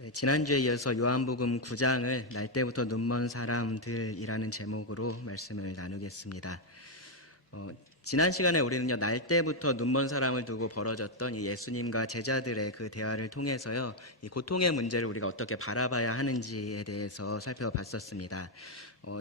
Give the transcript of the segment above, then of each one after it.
네, 지난주에 이어서 요한복음 9장을 날 때부터 눈먼 사람들이라는 제목으로 말씀을 나누겠습니다. 지난 시간에 우리는요, 날 때부터 눈먼 사람을 두고 벌어졌던 이 예수님과 제자들의 그 대화를 통해서요, 이 고통의 문제를 우리가 어떻게 바라봐야 하는지에 대해서 살펴봤었습니다.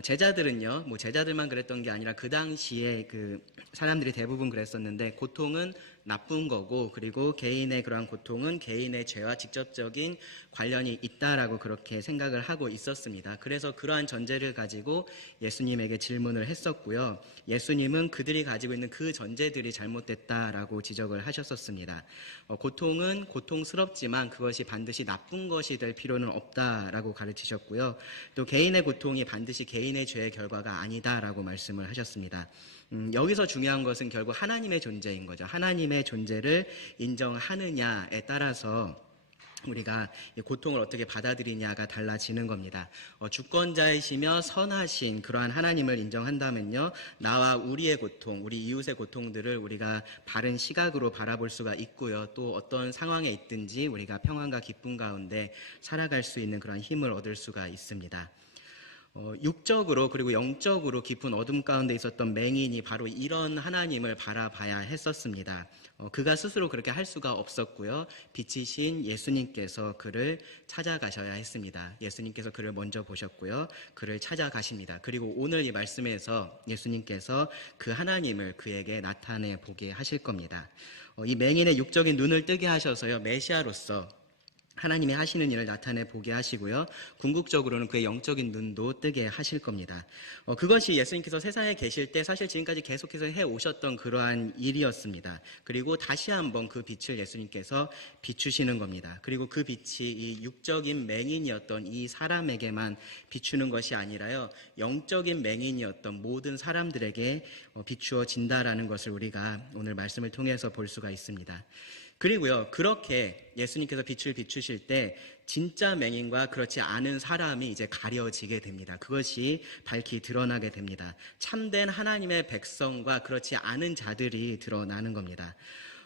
제자들은요, 제자들만 그랬던 게 아니라 그 당시에 그 사람들이 대부분 그랬었는데, 고통은 나쁜 거고, 그리고 개인의 그러한 고통은 개인의 죄와 직접적인 관련이 있다라고 그렇게 생각을 하고 있었습니다. 그래서 그러한 전제를 가지고 예수님에게 질문을 했었고요. 예수님은 그들이 가지고 있는 그 전제들이 잘못됐다라고 지적을 하셨었습니다. 고통은 고통스럽지만 그것이 반드시 나쁜 것이 될 필요는 없다라고 가르치셨고요. 또 개인의 고통이 반드시 개인의 죄의 결과가 아니다라고 말씀을 하셨습니다. 여기서 중요한 것은 결국 하나님의 존재인 거죠. 하나님의 존재를 인정하느냐에 따라서 우리가 고통을 어떻게 받아들이냐가 달라지는 겁니다. 주권자이시며 선하신 그러한 하나님을 인정한다면요, 나와 우리의 고통, 우리 이웃의 고통들을 우리가 바른 시각으로 바라볼 수가 있고요, 또 어떤 상황에 있든지 우리가 평안과 기쁨 가운데 살아갈 수 있는 그런 힘을 얻을 수가 있습니다. 육적으로 그리고 영적으로 깊은 어둠 가운데 있었던 맹인이 바로 이런 하나님을 바라봐야 했었습니다. 그가 스스로 그렇게 할 수가 없었고요. 빛이신 예수님께서 그를 찾아가셔야 했습니다. 예수님께서 그를 먼저 보셨고요. 그를 찾아가십니다. 그리고 오늘 이 말씀에서 예수님께서 그 하나님을 그에게 나타내 보게 하실 겁니다. 이 맹인의 육적인 눈을 뜨게 하셔서요, 메시아로서 하나님이 하시는 일을 나타내 보게 하시고요. 궁극적으로는 그의 영적인 눈도 뜨게 하실 겁니다. 그것이 예수님께서 세상에 계실 때 사실 지금까지 계속해서 해오셨던 그러한 일이었습니다. 그리고 다시 한번 그 빛을 예수님께서 비추시는 겁니다. 그리고 그 빛이 이 육적인 맹인이었던 이 사람에게만 비추는 것이 아니라요, 영적인 맹인이었던 모든 사람들에게 비추어진다라는 것을 우리가 오늘 말씀을 통해서 볼 수가 있습니다. 그리고요, 그렇게 예수님께서 빛을 비추실 때 진짜 맹인과 그렇지 않은 사람이 이제 가려지게 됩니다. 그것이 밝히 드러나게 됩니다. 참된 하나님의 백성과 그렇지 않은 자들이 드러나는 겁니다.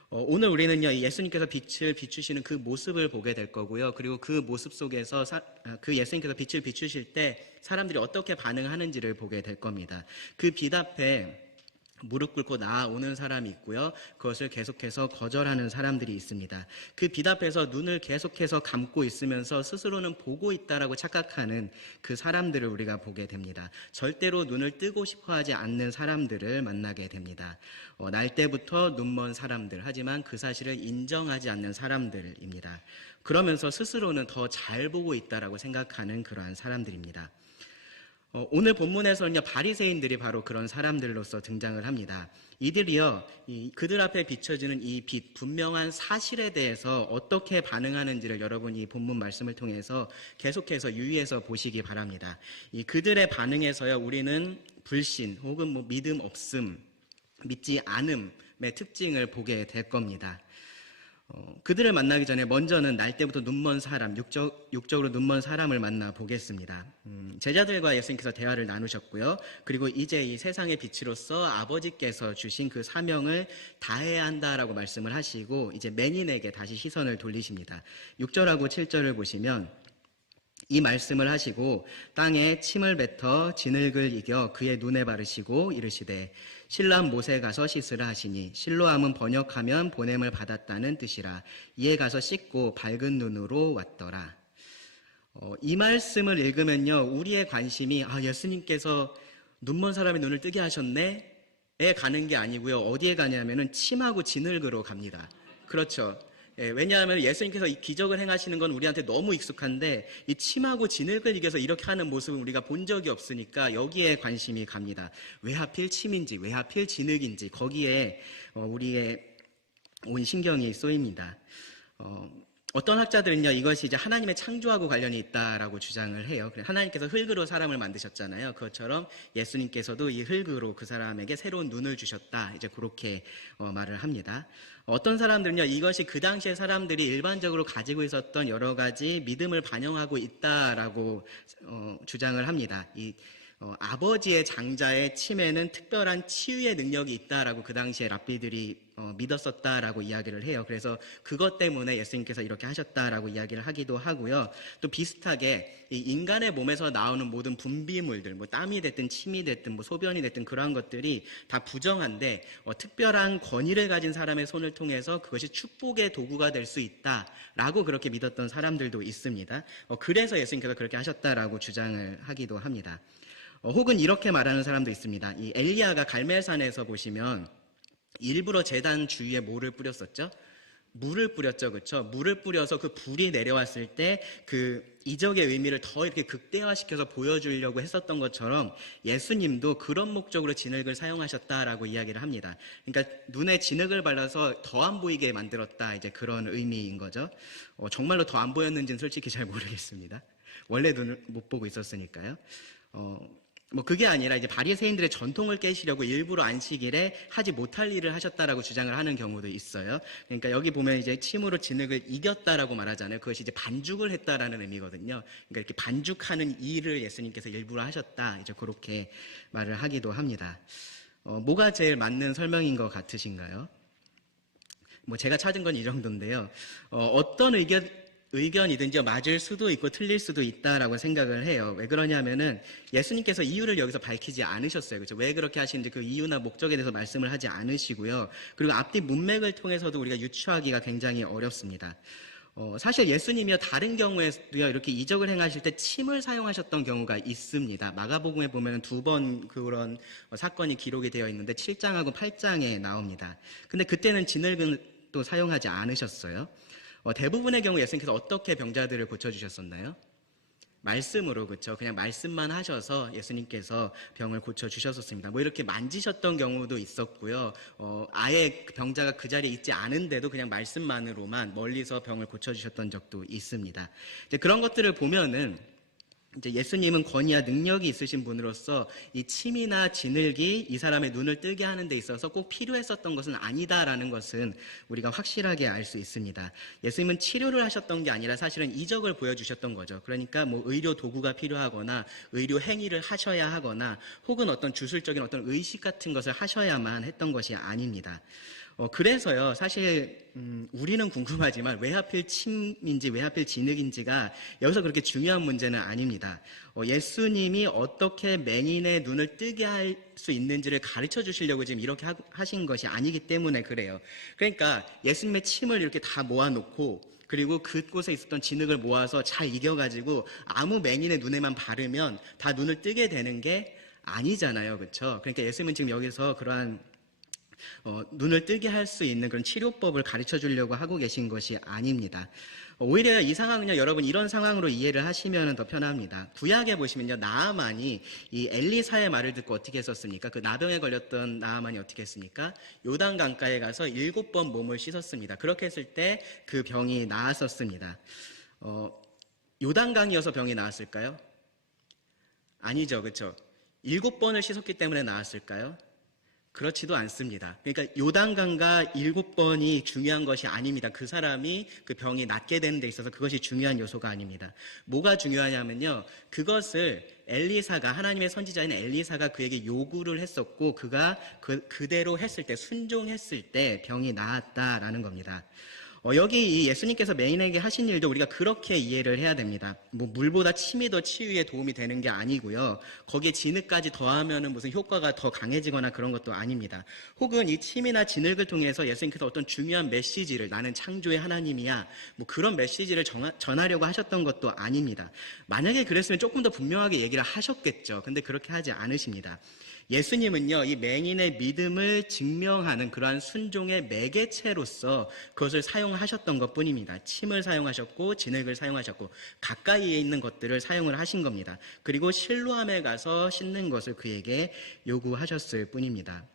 오늘 우리는요, 예수님께서 빛을 비추시는 그 모습을 보게 될 거고요. 그리고 그 모습 속에서 그 예수님께서 빛을 비추실 때 사람들이 어떻게 반응하는지를 보게 될 겁니다. 그 빛 앞에 무릎 꿇고 나아오는 사람이 있고요. 그것을 계속해서 거절하는 사람들이 있습니다. 그 빛 앞에서 눈을 계속해서 감고 있으면서 스스로는 보고 있다라고 착각하는 그 사람들을 우리가 보게 됩니다. 절대로 눈을 뜨고 싶어하지 않는 사람들을 만나게 됩니다. 날 때부터 눈먼 사람들, 하지만 그 사실을 인정하지 않는 사람들입니다. 그러면서 스스로는 더 잘 보고 있다라고 생각하는 그러한 사람들입니다. 오늘 본문에서는요, 바리새인들이 바로 그런 사람들로서 등장을 합니다. 이들이요, 그들 앞에 비춰지는 이 빛, 분명한 사실에 대해서 어떻게 반응하는지를 여러분 이 본문 말씀을 통해서 계속해서 유의해서 보시기 바랍니다. 그들의 반응에서요, 우리는 불신 혹은 믿음 없음, 믿지 않음의 특징을 보게 될 겁니다. 그들을 만나기 전에 먼저는 날 때부터 눈먼 사람, 육적으로 눈먼 사람을 만나 보겠습니다. 제자들과 예수님께서 대화를 나누셨고요. 그리고 이제 이 세상의 빛으로서 아버지께서 주신 그 사명을 다해야 한다라고 말씀을 하시고, 이제 맹인에게 다시 시선을 돌리십니다. 6절하고 7절을 보시면 이 말씀을 하시고 땅에 침을 뱉어 진흙을 이겨 그의 눈에 바르시고 이르시되 실로암 못에 가서 씻으라 하시니, 실로암은 번역하면 보냄을 받았다는 뜻이라. 이에 가서 씻고 밝은 눈으로 왔더라. 이 말씀을 읽으면요, 우리의 관심이 예수님께서 눈먼 사람의 눈을 뜨게 하셨네? 에 가는 게 아니고요. 어디에 가냐면은 침하고 진흙으로 갑니다. 그렇죠. 왜냐하면 예수님께서 이 기적을 행하시는 건 우리한테 너무 익숙한데, 이 침하고 진흙을 이겨서 이렇게 하는 모습은 우리가 본 적이 없으니까 여기에 관심이 갑니다. 왜 하필 침인지, 왜 하필 진흙인지, 거기에 우리의 온 신경이 쏘입니다. 어떤 학자들은요, 이것이 이제 하나님의 창조하고 관련이 있다라고 주장을 해요. 하나님께서 흙으로 사람을 만드셨잖아요. 그것처럼 예수님께서도 이 흙으로 그 사람에게 새로운 눈을 주셨다, 이제 그렇게 말을 합니다. 어떤 사람들은요, 이것이 그 당시의 사람들이 일반적으로 가지고 있었던 여러 가지 믿음을 반영하고 있다라고 주장을 합니다. 아버지의 장자의 침에는 특별한 치유의 능력이 있다라고 그 당시에 랍비들이 믿었었다라고 이야기를 해요. 그래서 그것 때문에 예수님께서 이렇게 하셨다라고 이야기를 하기도 하고요. 또 비슷하게 이 인간의 몸에서 나오는 모든 분비물들, 뭐 땀이 됐든 침이 됐든 뭐 소변이 됐든 그러한 것들이 다 부정한데 특별한 권위를 가진 사람의 손을 통해서 그것이 축복의 도구가 될 수 있다라고 그렇게 믿었던 사람들도 있습니다. 그래서 예수님께서 그렇게 하셨다라고 주장을 하기도 합니다. 혹은 이렇게 말하는 사람도 있습니다. 이 엘리야가 갈멜산에서 보시면 일부러 제단 주위에 뭐를 뿌렸었죠? 물을 뿌렸죠, 그렇죠? 물을 뿌려서 그 불이 내려왔을 때 그 이적의 의미를 더 이렇게 극대화시켜서 보여주려고 했었던 것처럼 예수님도 그런 목적으로 진흙을 사용하셨다라고 이야기를 합니다. 그러니까 눈에 진흙을 발라서 더 안 보이게 만들었다, 이제 그런 의미인 거죠. 정말로 더 안 보였는지는 솔직히 잘 모르겠습니다. 원래 눈을 못 보고 있었으니까요. 뭐 그게 아니라 이제 바리새인들의 전통을 깨시려고 일부러 안식일에 하지 못할 일을 하셨다라고 주장을 하는 경우도 있어요. 그러니까 여기 보면 이제 침으로 진흙을 이겼다라고 말하잖아요. 그것이 이제 반죽을 했다라는 의미거든요. 그러니까 이렇게 반죽하는 일을 예수님께서 일부러 하셨다, 이제 그렇게 말을 하기도 합니다. 뭐가 제일 맞는 설명인 것 같으신가요? 뭐 제가 찾은 건 이 정도인데요. 어떤 의견이든지 맞을 수도 있고 틀릴 수도 있다라고 생각을 해요. 왜 그러냐면은 예수님께서 이유를 여기서 밝히지 않으셨어요. 그렇죠? 왜 그렇게 하시는지 그 이유나 목적에 대해서 말씀을 하지 않으시고요. 그리고 앞뒤 문맥을 통해서도 우리가 유추하기가 굉장히 어렵습니다. 사실 예수님이요 다른 경우에도요 이렇게 이적을 행하실 때 침을 사용하셨던 경우가 있습니다. 마가복음에 보면 2번 그런 사건이 기록이 되어 있는데 7장하고 8장에 나옵니다. 근데 그때는 진흙은 또 사용하지 않으셨어요. 대부분의 경우 예수님께서 어떻게 병자들을 고쳐주셨었나요? 말씀으로, 그렇죠? 그냥 말씀만 하셔서 예수님께서 병을 고쳐주셨었습니다. 뭐 이렇게 만지셨던 경우도 있었고요. 아예 병자가 그 자리에 있지 않은데도 그냥 말씀만으로만 멀리서 병을 고쳐주셨던 적도 있습니다. 이제 그런 것들을 보면은 이제 예수님은 권위와 능력이 있으신 분으로서 이 침이나 진흙이 이 사람의 눈을 뜨게 하는 데 있어서 꼭 필요했었던 것은 아니다라는 것은 우리가 확실하게 알 수 있습니다. 예수님은 치료를 하셨던 게 아니라 사실은 이적을 보여주셨던 거죠. 그러니까 뭐 의료 도구가 필요하거나 의료 행위를 하셔야 하거나 혹은 어떤 주술적인 어떤 의식 같은 것을 하셔야만 했던 것이 아닙니다. 그래서요, 사실, 우리는 궁금하지만 왜 하필 침인지 왜 하필 진흙인지가 여기서 그렇게 중요한 문제는 아닙니다. 예수님이 어떻게 맹인의 눈을 뜨게 할 수 있는지를 가르쳐 주시려고 지금 이렇게 하신 것이 아니기 때문에 그래요. 그러니까 예수님의 침을 이렇게 다 모아놓고 그리고 그곳에 있었던 진흙을 모아서 잘 이겨가지고 아무 맹인의 눈에만 바르면 다 눈을 뜨게 되는 게 아니잖아요. 그렇죠? 그러니까 예수님은 지금 여기서 그러한 눈을 뜨게 할 수 있는 그런 치료법을 가르쳐 주려고 하고 계신 것이 아닙니다. 오히려 이 상황은요, 여러분 이런 상황으로 이해를 하시면 더 편합니다. 구약에 보시면요, 나아만이 이 엘리사의 말을 듣고 어떻게 했었습니까? 그 나병에 걸렸던 나아만이 어떻게 했습니까? 요단 강가에 가서 7번 몸을 씻었습니다. 그렇게 했을 때 그 병이 나았었습니다. 요단강이어서 병이 나았을까요? 아니죠, 그렇죠? 7번을 씻었기 때문에 나았을까요? 그렇지도 않습니다. 그러니까 요단강가 7번이 중요한 것이 아닙니다. 그 사람이 그 병이 낫게 되는 데 있어서 그것이 중요한 요소가 아닙니다. 뭐가 중요하냐면요, 그것을 엘리사가, 하나님의 선지자인 엘리사가 그에게 요구를 했었고 그가 그대로 했을 때, 순종했을 때 병이 나았다라는 겁니다. 여기 이 예수님께서 맹인에게 하신 일도 우리가 그렇게 이해를 해야 됩니다. 뭐 물보다 침이 더 치유에 도움이 되는 게 아니고요. 거기에 진흙까지 더하면은 무슨 효과가 더 강해지거나 그런 것도 아닙니다. 혹은 이 침이나 진흙을 통해서 예수님께서 어떤 중요한 메시지를, 나는 창조의 하나님이야, 뭐 그런 메시지를 전하려고 하셨던 것도 아닙니다. 만약에 그랬으면 조금 더 분명하게 얘기를 하셨겠죠. 근데 그렇게 하지 않으십니다. 예수님은요, 이 맹인의 믿음을 증명하는 그러한 순종의 매개체로서 그것을 사용하셨던 것 뿐입니다. 침을 사용하셨고 진흙을 사용하셨고 가까이에 있는 것들을 사용을 하신 겁니다. 그리고 실로암에 가서 씻는 것을 그에게 요구하셨을 뿐입니다.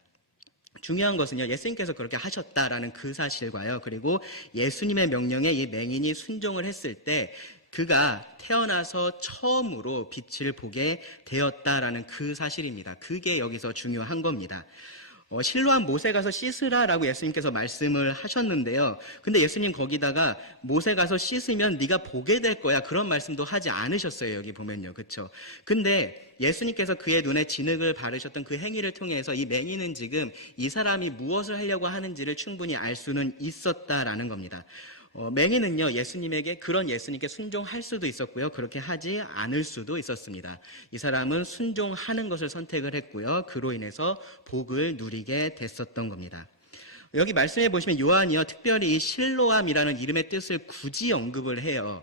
중요한 것은요, 예수님께서 그렇게 하셨다라는 그 사실과요, 그리고 예수님의 명령에 이 맹인이 순종을 했을 때 그가 태어나서 처음으로 빛을 보게 되었다라는 그 사실입니다. 그게 여기서 중요한 겁니다. 실로암 못에 가서 씻으라라고 예수님께서 말씀을 하셨는데요. 근데 예수님 거기다가 못에 가서 씻으면 네가 보게 될 거야, 그런 말씀도 하지 않으셨어요. 여기 보면요. 그렇죠? 근데 예수님께서 그의 눈에 진흙을 바르셨던 그 행위를 통해서 이 맹인은 지금 이 사람이 무엇을 하려고 하는지를 충분히 알 수는 있었다라는 겁니다. 맹인은요, 그런 예수님께 순종할 수도 있었고요, 그렇게 하지 않을 수도 있었습니다. 이 사람은 순종하는 것을 선택을 했고요, 그로 인해서 복을 누리게 됐었던 겁니다. 여기 말씀해 보시면 요한이요, 특별히 이 실로암이라는 이름의 뜻을 굳이 언급을 해요.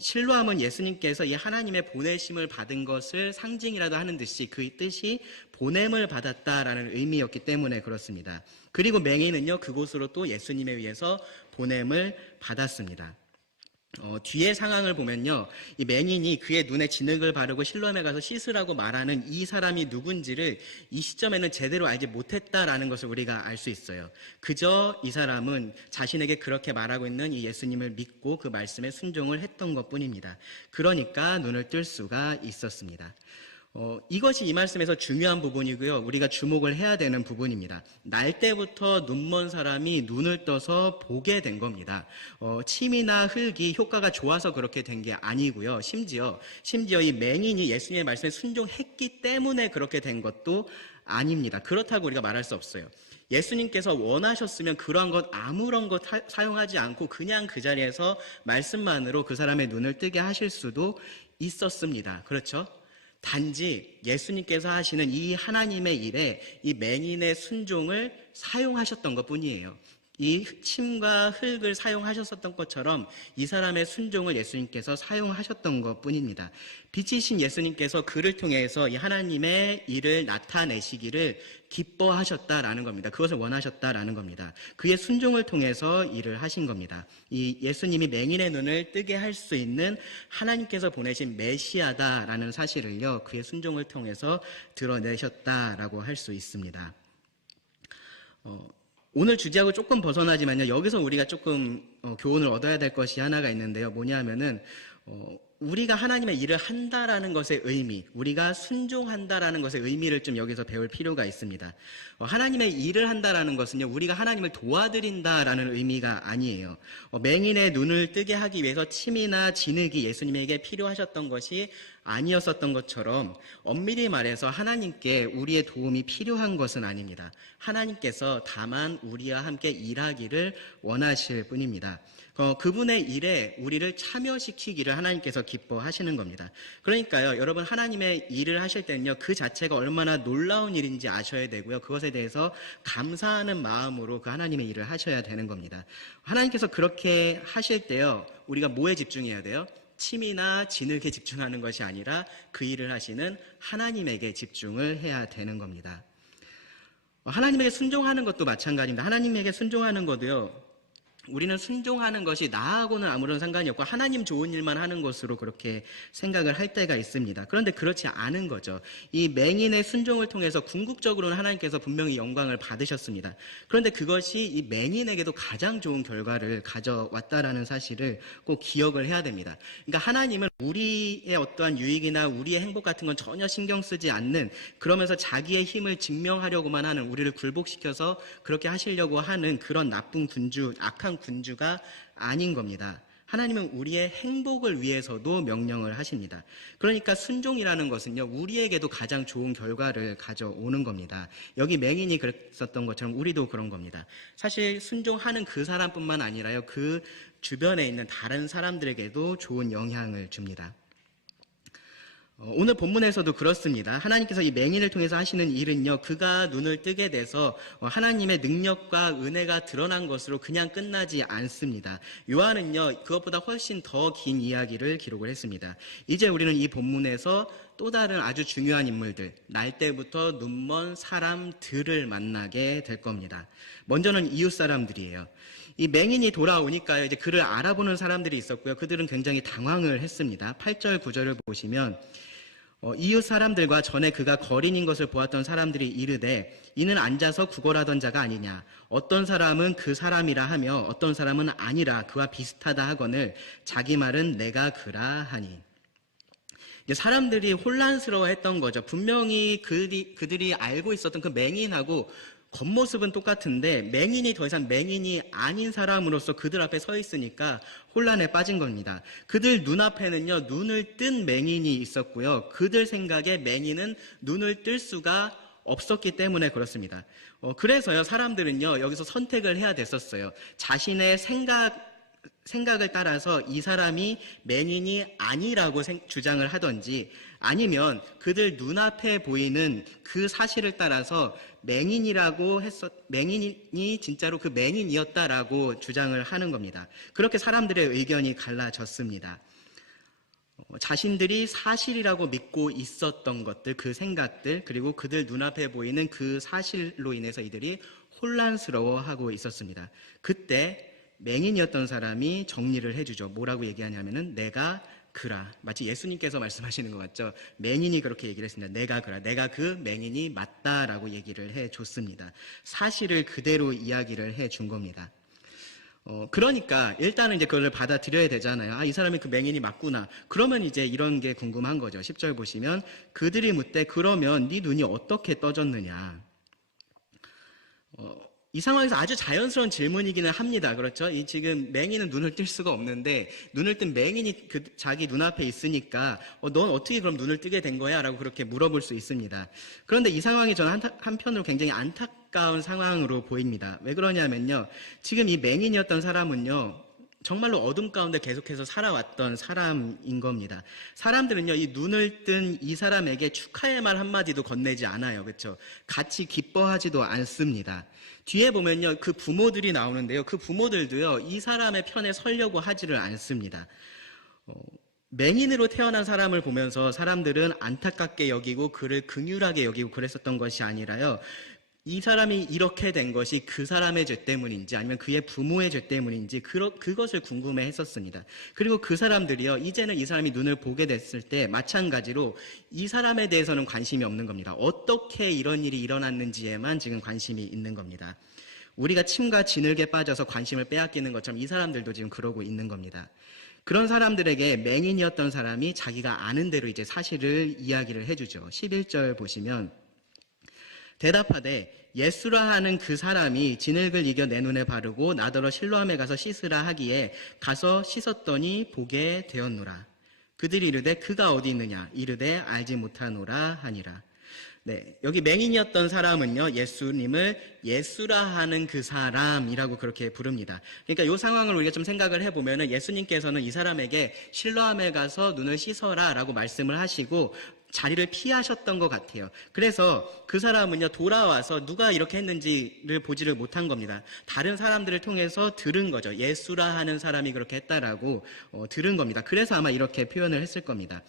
실로암은 예수님께서 이 하나님의 보내심을 받은 것을 상징이라도 하는 듯이 그 뜻이 보냄을 받았다라는 의미였기 때문에 그렇습니다. 그리고 맹인은요, 그곳으로 또 예수님에 의해서 보냄을 받았습니다. 뒤의 상황을 보면요, 이 맹인이 그의 눈에 진흙을 바르고 실로암에 가서 씻으라고 말하는 이 사람이 누군지를 이 시점에는 제대로 알지 못했다라는 것을 우리가 알 수 있어요. 그저 이 사람은 자신에게 그렇게 말하고 있는 이 예수님을 믿고 그 말씀에 순종을 했던 것뿐입니다. 그러니까 눈을 뜰 수가 있었습니다. 이것이 이 말씀에서 중요한 부분이고요, 우리가 주목을 해야 되는 부분입니다. 날 때부터 눈먼 사람이 눈을 떠서 보게 된 겁니다. 침이나 흙이 효과가 좋아서 그렇게 된 게 아니고요, 심지어 이 맹인이 예수님의 말씀에 순종했기 때문에 그렇게 된 것도 아닙니다. 그렇다고 우리가 말할 수 없어요. 예수님께서 원하셨으면 그러한 것 아무런 것 사용하지 않고 그냥 그 자리에서 말씀만으로 그 사람의 눈을 뜨게 하실 수도 있었습니다. 그렇죠? 단지 예수님께서 하시는 이 하나님의 일에 이 맹인의 순종을 사용하셨던 것뿐이에요. 이 침과 흙을 사용하셨었던 것처럼 이 사람의 순종을 예수님께서 사용하셨던 것뿐입니다. 빛이신 예수님께서 그를 통해서 이 하나님의 일을 나타내시기를 기뻐하셨다라는 겁니다. 그것을 원하셨다라는 겁니다. 그의 순종을 통해서 일을 하신 겁니다. 이 예수님이 맹인의 눈을 뜨게 할 수 있는 하나님께서 보내신 메시아다라는 사실을요, 그의 순종을 통해서 드러내셨다라고 할 수 있습니다. 오늘 주제하고 조금 벗어나지만요, 여기서 우리가 조금 교훈을 얻어야 될 것이 하나가 있는데요. 뭐냐면은 우리가 하나님의 일을 한다라는 것의 의미, 우리가 순종한다라는 것의 의미를 좀 여기서 배울 필요가 있습니다. 하나님의 일을 한다라는 것은요, 우리가 하나님을 도와드린다라는 의미가 아니에요. 맹인의 눈을 뜨게 하기 위해서 침이나 진흙이 예수님에게 필요하셨던 것이 아니었었던 것처럼 엄밀히 말해서 하나님께 우리의 도움이 필요한 것은 아닙니다. 하나님께서 다만 우리와 함께 일하기를 원하실 뿐입니다. 그분의 일에 우리를 참여시키기를 하나님께서 기뻐하시는 겁니다. 그러니까요, 여러분, 하나님의 일을 하실 때는요, 그 자체가 얼마나 놀라운 일인지 아셔야 되고요, 그것에 대해서 감사하는 마음으로 그 하나님의 일을 하셔야 되는 겁니다. 하나님께서 그렇게 하실 때요, 우리가 뭐에 집중해야 돼요? 침이나 진흙에 집중하는 것이 아니라 그 일을 하시는 하나님에게 집중을 해야 되는 겁니다. 하나님에게 순종하는 것도 마찬가지입니다. 하나님에게 순종하는 것도요, 우리는 순종하는 것이 나하고는 아무런 상관이 없고 하나님 좋은 일만 하는 것으로 그렇게 생각을 할 때가 있습니다. 그런데 그렇지 않은 거죠. 이 맹인의 순종을 통해서 궁극적으로는 하나님께서 분명히 영광을 받으셨습니다. 그런데 그것이 이 맹인에게도 가장 좋은 결과를 가져왔다라는 사실을 꼭 기억을 해야 됩니다. 그러니까 하나님은 우리의 어떠한 유익이나 우리의 행복 같은 건 전혀 신경 쓰지 않는, 그러면서 자기의 힘을 증명하려고만 하는, 우리를 굴복시켜서 그렇게 하시려고 하는 그런 나쁜 군주, 악한 군주가 아닌 겁니다. 하나님은 우리의 행복을 위해서도 명령을 하십니다. 그러니까 순종이라는 것은요, 우리에게도 가장 좋은 결과를 가져오는 겁니다. 여기 맹인이 그랬었던 것처럼 우리도 그런 겁니다. 사실 순종하는 그 사람뿐만 아니라요, 그 주변에 있는 다른 사람들에게도 좋은 영향을 줍니다. 오늘 본문에서도 그렇습니다. 하나님께서 이 맹인을 통해서 하시는 일은요, 그가 눈을 뜨게 돼서 하나님의 능력과 은혜가 드러난 것으로 그냥 끝나지 않습니다. 요한은요, 그것보다 훨씬 더 긴 이야기를 기록을 했습니다. 이제 우리는 이 본문에서 또 다른 아주 중요한 인물들, 날 때부터 눈먼 사람들을 만나게 될 겁니다. 먼저는 이웃 사람들이에요. 이 맹인이 돌아오니까요, 이제 그를 알아보는 사람들이 있었고요, 그들은 굉장히 당황을 했습니다. 8절 9절을 보시면 이웃 사람들과 전에 그가 거린인 것을 보았던 사람들이 이르되 이는 앉아서 구걸하던 자가 아니냐, 어떤 사람은 그 사람이라 하며 어떤 사람은 아니라 그와 비슷하다 하거늘 자기 말은 내가 그라 하니. 사람들이 혼란스러워했던 거죠. 분명히 그들이 알고 있었던 그 맹인하고 겉모습은 똑같은데 맹인이 더 이상 맹인이 아닌 사람으로서 그들 앞에 서 있으니까 혼란에 빠진 겁니다. 그들 눈앞에는요, 눈을 뜬 맹인이 있었고요. 그들 생각에 맹인은 눈을 뜰 수가 없었기 때문에 그렇습니다. 그래서요, 사람들은요, 여기서 선택을 해야 됐었어요. 자신의 생각을 따라서 이 사람이 맹인이 아니라고 주장을 하던지, 아니면 그들 눈앞에 보이는 그 사실을 따라서 맹인이 진짜로 그 맹인이었다라고 주장을 하는 겁니다. 그렇게 사람들의 의견이 갈라졌습니다. 자신들이 사실이라고 믿고 있었던 것들, 그 생각들, 그리고 그들 눈앞에 보이는 그 사실로 인해서 이들이 혼란스러워하고 있었습니다. 그때 맹인이었던 사람이 정리를 해주죠. 뭐라고 얘기하냐면은 내가 그라. 마치 예수님께서 말씀하시는 것 같죠. 맹인이 그렇게 얘기를 했습니다. 내가 그라. 내가 그 맹인이 맞다라고 얘기를 해줬습니다. 사실을 그대로 이야기를 해준 겁니다. 그러니까 일단은 이제 그걸 받아들여야 되잖아요. 이 사람이 그 맹인이 맞구나. 그러면 이제 이런 게 궁금한 거죠. 10절 보시면 그들이 묻되 그러면 네 눈이 어떻게 떠졌느냐. 이 상황에서 아주 자연스러운 질문이기는 합니다. 그렇죠? 지금 맹인은 눈을 뜰 수가 없는데 눈을 뜬 맹인이 자기 눈앞에 있으니까 넌 어떻게 그럼 눈을 뜨게 된 거야? 라고 그렇게 물어볼 수 있습니다. 그런데 이 상황이 저는 한편으로 굉장히 안타까운 상황으로 보입니다. 왜 그러냐면요. 지금 이 맹인이었던 사람은요. 정말로 어둠 가운데 계속해서 살아왔던 사람인 겁니다. 사람들은요, 이 눈을 뜬 이 사람에게 축하의 말 한마디도 건네지 않아요. 그렇죠? 같이 기뻐하지도 않습니다. 뒤에 보면요, 그 부모들이 나오는데요. 그 부모들도요, 이 사람의 편에 서려고 하지를 않습니다. 맹인으로 태어난 사람을 보면서 사람들은 안타깝게 여기고 그를 긍휼하게 여기고 그랬었던 것이 아니라요. 이 사람이 이렇게 된 것이 그 사람의 죄 때문인지 아니면 그의 부모의 죄 때문인지 그것을 궁금해 했었습니다. 그리고 그 사람들이요, 이제는 이 사람이 눈을 보게 됐을 때 마찬가지로 이 사람에 대해서는 관심이 없는 겁니다. 어떻게 이런 일이 일어났는지에만 지금 관심이 있는 겁니다. 우리가 침과 진흙에 빠져서 관심을 빼앗기는 것처럼 이 사람들도 지금 그러고 있는 겁니다. 그런 사람들에게 맹인이었던 사람이 자기가 아는 대로 이제 사실을 이야기를 해주죠. 11절 보시면 대답하되 예수라 하는 그 사람이 진흙을 이겨 내 눈에 바르고 나더러 실로암에 가서 씻으라 하기에 가서 씻었더니 보게 되었노라. 그들이 이르되 그가 어디 있느냐 이르되 알지 못하노라 하니라. 네, 여기 맹인이었던 사람은요, 예수님을 예수라 하는 그 사람이라고 그렇게 부릅니다. 그러니까 이 상황을 우리가 좀 생각을 해보면은 예수님께서는 이 사람에게 실로암에 가서 눈을 씻어라 라고 말씀을 하시고 자리를 피하셨던 것 같아요. 그래서 그 사람은요, 돌아와서 누가 이렇게 했는지를 보지를 못한 겁니다. 다른 사람들을 통해서 들은 거죠. 예수라 하는 사람이 그렇게 했다라고 들은 겁니다. 그래서 아마 이렇게 표현을 했을 겁니다.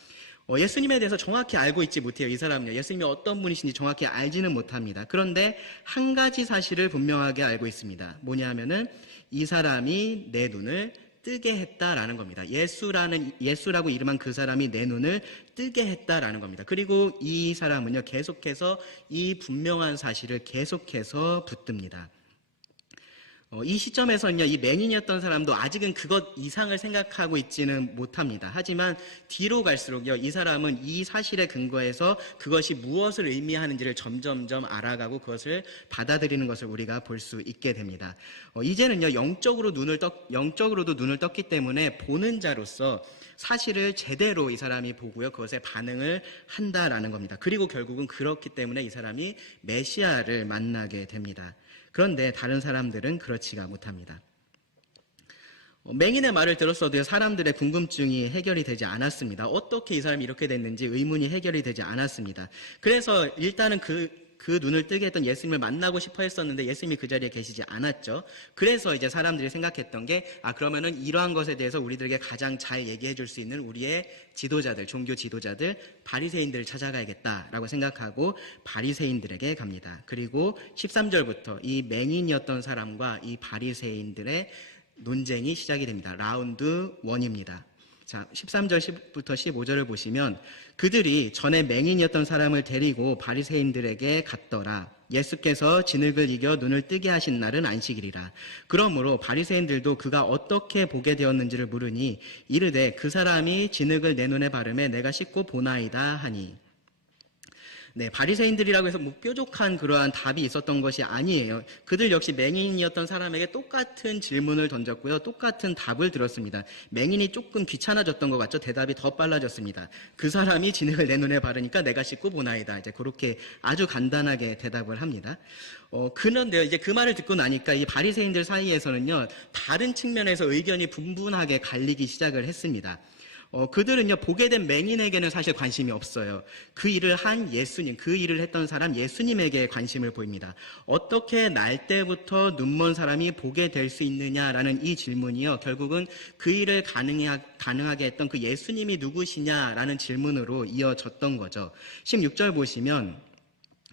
예수님에 대해서 정확히 알고 있지 못해요. 이 사람은요. 예수님이 어떤 분이신지 정확히 알지는 못합니다. 그런데 한 가지 사실을 분명하게 알고 있습니다. 뭐냐면은 이 사람이 내 눈을 뜨게 했다라는 겁니다. 예수라고 이름한 그 사람이 내 눈을 뜨게 했다라는 겁니다. 그리고 이 사람은요, 계속해서 이 분명한 사실을 계속해서 붙듭니다. 이 시점에서는요, 이 맹인이었던 사람도 아직은 그것 이상을 생각하고 있지는 못합니다. 하지만 뒤로 갈수록요, 이 사람은 이 사실에 근거해서 그것이 무엇을 의미하는지를 점점점 알아가고 그것을 받아들이는 것을 우리가 볼 수 있게 됩니다. 이제는요, 영적으로도 눈을 떴기 때문에 보는 자로서 사실을 제대로 이 사람이 보고요, 그것에 반응을 한다라는 겁니다. 그리고 결국은 그렇기 때문에 이 사람이 메시아를 만나게 됩니다. 그런데 다른 사람들은 그렇지가 못합니다. 맹인의 말을 들었어도 사람들의 궁금증이 해결이 되지 않았습니다. 어떻게 이 사람이 이렇게 됐는지 의문이 해결이 되지 않았습니다. 그래서 일단은 그 눈을 뜨게 했던 예수님을 만나고 싶어 했었는데 예수님이 그 자리에 계시지 않았죠. 그래서 이제 사람들이 생각했던 게 그러면은 이러한 것에 대해서 우리들에게 가장 잘 얘기해 줄 수 있는 우리의 지도자들, 종교 지도자들, 바리새인들을 찾아가야겠다라고 생각하고 바리새인들에게 갑니다. 그리고 13절부터 이 맹인이었던 사람과 이 바리새인들의 논쟁이 시작이 됩니다. 라운드 1입니다. 자, 13절부터 15절을 보시면 그들이 전에 맹인이었던 사람을 데리고 바리새인들에게 갔더라. 예수께서 진흙을 이겨 눈을 뜨게 하신 날은 안식일이라. 그러므로 바리새인들도 그가 어떻게 보게 되었는지를 물으니 이르되 그 사람이 진흙을 내 눈에 바르매 내가 씻고 보나이다 하니. 네, 바리새인들이라고 해서 뭐 뾰족한 그러한 답이 있었던 것이 아니에요. 그들 역시 맹인이었던 사람에게 똑같은 질문을 던졌고요. 똑같은 답을 들었습니다. 맹인이 조금 귀찮아졌던 것 같죠? 대답이 더 빨라졌습니다. 그 사람이 진흙을 내 눈에 바르니까 내가 씻고 보나이다. 이제 그렇게 아주 간단하게 대답을 합니다. 그런데요, 이제 그 말을 듣고 나니까 이 바리새인들 사이에서는요, 다른 측면에서 의견이 분분하게 갈리기 시작을 했습니다. 그들은요, 보게 된 맹인에게는 사실 관심이 없어요. 그 일을 한 예수님, 그 일을 했던 사람 예수님에게 관심을 보입니다. 어떻게 날 때부터 눈먼 사람이 보게 될 수 있느냐라는 이 질문이요, 결국은 그 일을 가능하게 했던 그 예수님이 누구시냐라는 질문으로 이어졌던 거죠. 16절 보시면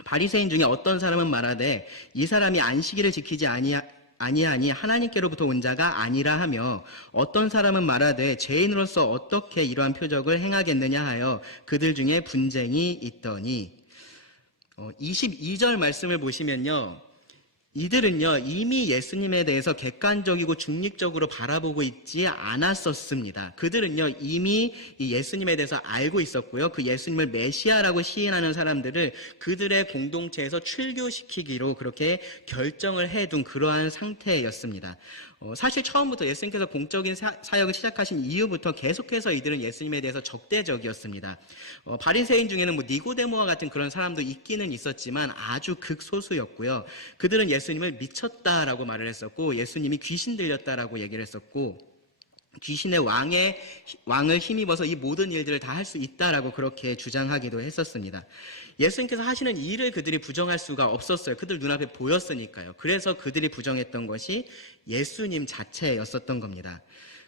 바리새인 중에 어떤 사람은 말하되 이 사람이 안식일을 지키지 아니하니 하나님께로부터 온 자가 아니라 하며, 어떤 사람은 말하되 죄인으로서 어떻게 이러한 표적을 행하겠느냐 하여 그들 중에 분쟁이 있더니, 22절 말씀을 보시면요, 이들은요, 이미 예수님에 대해서 객관적이고 중립적으로 바라보고 있지 않았었습니다. 그들은요, 이미 이 예수님에 대해서 알고 있었고요. 그 예수님을 메시아라고 시인하는 사람들을 그들의 공동체에서 출교시키기로 그렇게 결정을 해둔 그러한 상태였습니다. 사실 처음부터 예수님께서 공적인 사역을 시작하신 이후부터 계속해서 이들은 예수님에 대해서 적대적이었습니다. 바리새인 중에는 뭐 니고데모와 같은 그런 사람도 있기는 있었지만 아주 극소수였고요. 그들은 예수님을 미쳤다라고 말을 했었고, 예수님이 귀신 들렸다라고 얘기를 했었고, 귀신의 왕을 힘입어서 이 모든 일들을 다 할 수 있다라고 그렇게 주장하기도 했었습니다. 예수님께서 하시는 일을 그들이 부정할 수가 없었어요. 그들 눈앞에 보였으니까요. 그래서 그들이 부정했던 것이 예수님 자체였었던 겁니다.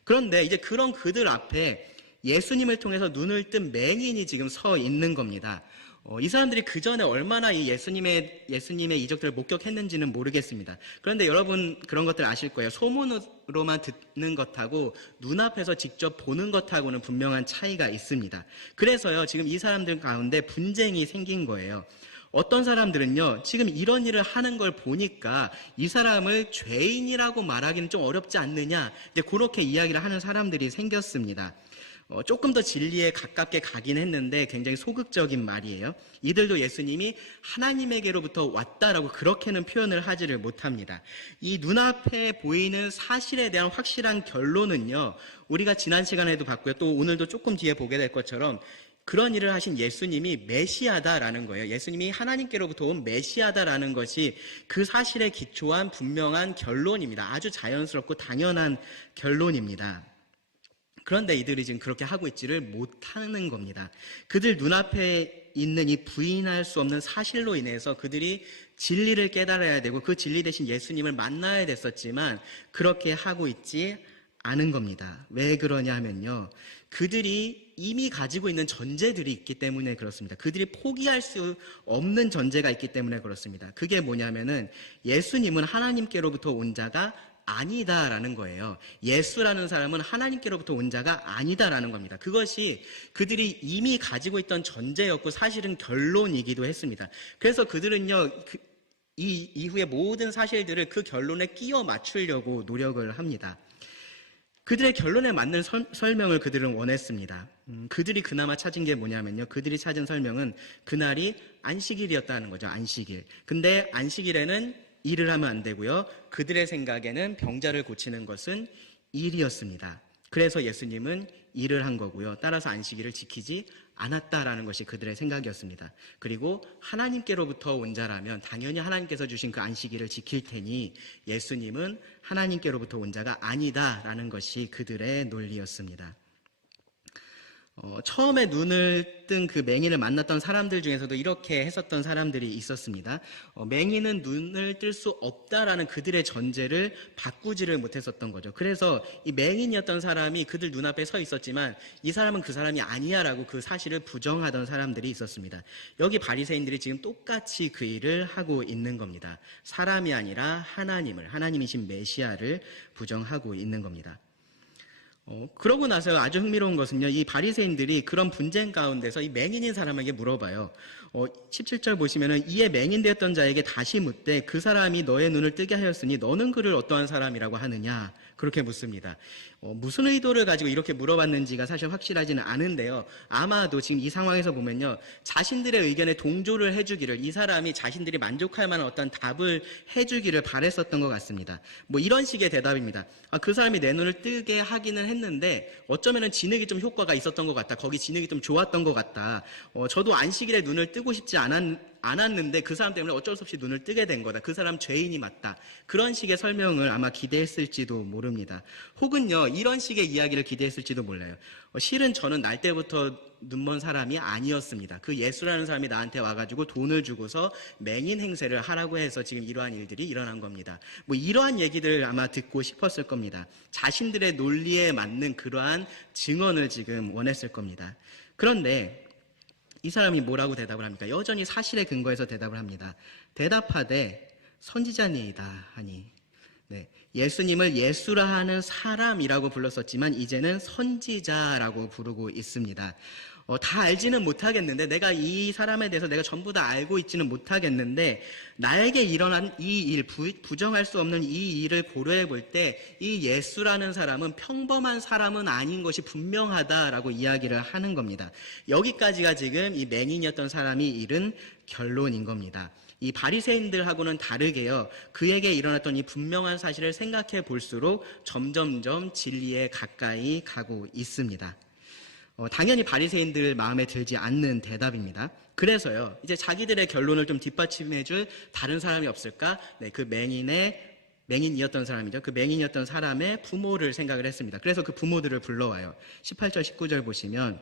그런데 이제 그런 그들 앞에 예수님을 통해서 눈을 뜬 맹인이 지금 서 있는 겁니다. 이 사람들이 그 전에 얼마나 이 예수님의 이적들을 목격했는지는 모르겠습니다. 그런데 여러분 그런 것들 아실 거예요. 소문으로만 듣는 것하고 눈앞에서 직접 보는 것하고는 분명한 차이가 있습니다. 그래서요, 지금 이 사람들 가운데 분쟁이 생긴 거예요. 어떤 사람들은요, 지금 이런 일을 하는 걸 보니까 이 사람을 죄인이라고 말하기는 좀 어렵지 않느냐, 이제 그렇게 이야기를 하는 사람들이 생겼습니다. 조금 더 진리에 가깝게 가긴 했는데 굉장히 소극적인 말이에요. 이들도 예수님이 하나님에게로부터 왔다라고 그렇게는 표현을 하지를 못합니다. 이 눈앞에 보이는 사실에 대한 확실한 결론은요, 우리가 지난 시간에도 봤고요, 또 오늘도 조금 뒤에 보게 될 것처럼 그런 일을 하신 예수님이 메시아다라는 거예요. 예수님이 하나님께로부터 온 메시아다라는 것이 그 사실에 기초한 분명한 결론입니다. 아주 자연스럽고 당연한 결론입니다. 그런데 이들이 지금 그렇게 하고 있지를 못하는 겁니다. 그들 눈앞에 있는 이 부인할 수 없는 사실로 인해서 그들이 진리를 깨달아야 되고 그 진리 대신 예수님을 만나야 됐었지만 그렇게 하고 있지 않은 겁니다. 왜 그러냐 하면요, 그들이 이미 가지고 있는 전제들이 있기 때문에 그렇습니다. 그들이 포기할 수 없는 전제가 있기 때문에 그렇습니다. 그게 뭐냐면은 예수님은 하나님께로부터 온 자가 아니다라는 거예요. 예수라는 사람은 하나님께로부터 온 자가 아니다라는 겁니다. 그것이 그들이 이미 가지고 있던 전제였고 사실은 결론이기도 했습니다. 그래서 그들은요, 이 이후의 모든 사실들을 그 결론에 끼워 맞추려고 노력을 합니다. 그들의 결론에 맞는 설명을 그들은 원했습니다. 그들이 그나마 찾은 게 뭐냐면요, 그들이 찾은 설명은 그날이 안식일이었다는 거죠. 안식일. 근데 안식일에는 일을 하면 안 되고요, 그들의 생각에는 병자를 고치는 것은 일이었습니다. 그래서 예수님은 일을 한 거고요, 따라서 안식일을 지키지 않았다라는 것이 그들의 생각이었습니다. 그리고 하나님께로부터 온 자라면 당연히 하나님께서 주신 그 안식일을 지킬 테니 예수님은 하나님께로부터 온 자가 아니다라는 것이 그들의 논리였습니다. 처음에 눈을 뜬 그 맹인을 만났던 사람들 중에서도 이렇게 했었던 사람들이 있었습니다. 맹인은 눈을 뜰 수 없다라는 그들의 전제를 바꾸지를 못했었던 거죠. 그래서 이 맹인이었던 사람이 그들 눈앞에 서 있었지만 이 사람은 그 사람이 아니야라고 그 사실을 부정하던 사람들이 있었습니다. 여기 바리새인들이 지금 똑같이 그 일을 하고 있는 겁니다. 사람이 아니라 하나님이신 메시아를 부정하고 있는 겁니다. 그러고 나서 아주 흥미로운 것은요, 이 바리새인들이 그런 분쟁 가운데서 이 맹인인 사람에게 물어봐요. 17절 보시면은 이에 맹인 되었던 자에게 다시 묻되 그 사람이 너의 눈을 뜨게 하였으니 너는 그를 어떠한 사람이라고 하느냐, 그렇게 묻습니다. 무슨 의도를 가지고 이렇게 물어봤는지가 사실 확실하지는 않은데요. 아마도 지금 이 상황에서 보면요, 자신들의 의견에 동조를 해주기를, 이 사람이 자신들이 만족할 만한 어떤 답을 해주기를 바랬었던 것 같습니다. 뭐 이런 식의 대답입니다. 그 사람이 내 눈을 뜨게 하기는 했는데 어쩌면은 진흙이 좀 효과가 있었던 것 같다. 거기 진흙이 좀 좋았던 것 같다. 저도 안식일에 눈을 뜨고 싶지 않았는데 그 사람 때문에 어쩔 수 없이 눈을 뜨게 된 거다. 그 사람 죄인이 맞다. 그런 식의 설명을 아마 기대했을지도 모릅니다. 혹은요, 이런 식의 이야기를 기대했을지도 몰라요. 실은 저는 날 때부터 눈먼 사람이 아니었습니다. 그 예수라는 사람이 나한테 와가지고 돈을 주고서 맹인 행세를 하라고 해서 지금 이러한 일들이 일어난 겁니다. 뭐 이러한 얘기들 아마 듣고 싶었을 겁니다. 자신들의 논리에 맞는 그러한 증언을 지금 원했을 겁니다. 그런데 이 사람이 뭐라고 대답을 합니까? 여전히 사실에 근거해서 대답을 합니다. 대답하되 선지자니이다 하니. 네, 예수님을 예수라 하는 사람이라고 불렀었지만 이제는 선지자라고 부르고 있습니다. 다 알지는 못하겠는데, 내가 이 사람에 대해서 내가 전부 다 알고 있지는 못하겠는데, 나에게 일어난 이 일, 부정할 수 없는 이 일을 고려해 볼 때 이 예수라는 사람은 평범한 사람은 아닌 것이 분명하다라고 이야기를 하는 겁니다. 여기까지가 지금 이 맹인이었던 사람이 이른 결론인 겁니다. 이 바리새인들하고는 다르게요, 그에게 일어났던 이 분명한 사실을 생각해 볼수록 점점점 진리에 가까이 가고 있습니다. 당연히 바리새인들 마음에 들지 않는 대답입니다. 그래서요, 이제 자기들의 결론을 좀 뒷받침해줄 다른 사람이 없을까? 네, 그 맹인이었던 사람이죠. 그 맹인이었던 사람의 부모를 생각을 했습니다. 그래서 그 부모들을 불러와요. 18절, 19절 보시면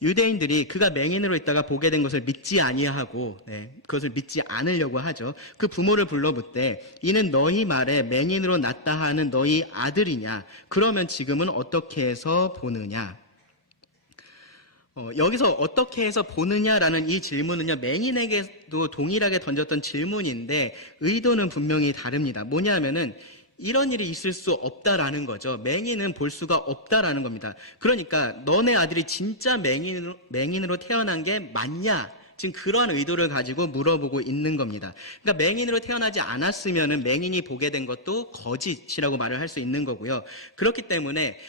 유대인들이 그가 맹인으로 있다가 보게 된 것을 믿지 아니하고, 그것을 믿지 않으려고 하죠. 그 부모를 불러 묻되 이는 너희 말에 맹인으로 났다 하는 너희 아들이냐? 그러면 지금은 어떻게 해서 보느냐? 여기서 어떻게 해서 보느냐라는 이 질문은요, 맹인에게도 동일하게 던졌던 질문인데 의도는 분명히 다릅니다. 뭐냐면은 이런 일이 있을 수 없다라는 거죠. 맹인은 볼 수가 없다라는 겁니다. 그러니까 너네 아들이 진짜 맹인으로 태어난 게 맞냐? 지금 그러한 의도를 가지고 물어보고 있는 겁니다. 그러니까 맹인으로 태어나지 않았으면은 맹인이 보게 된 것도 거짓이라고 말을 할 수 있는 거고요. 그렇기 때문에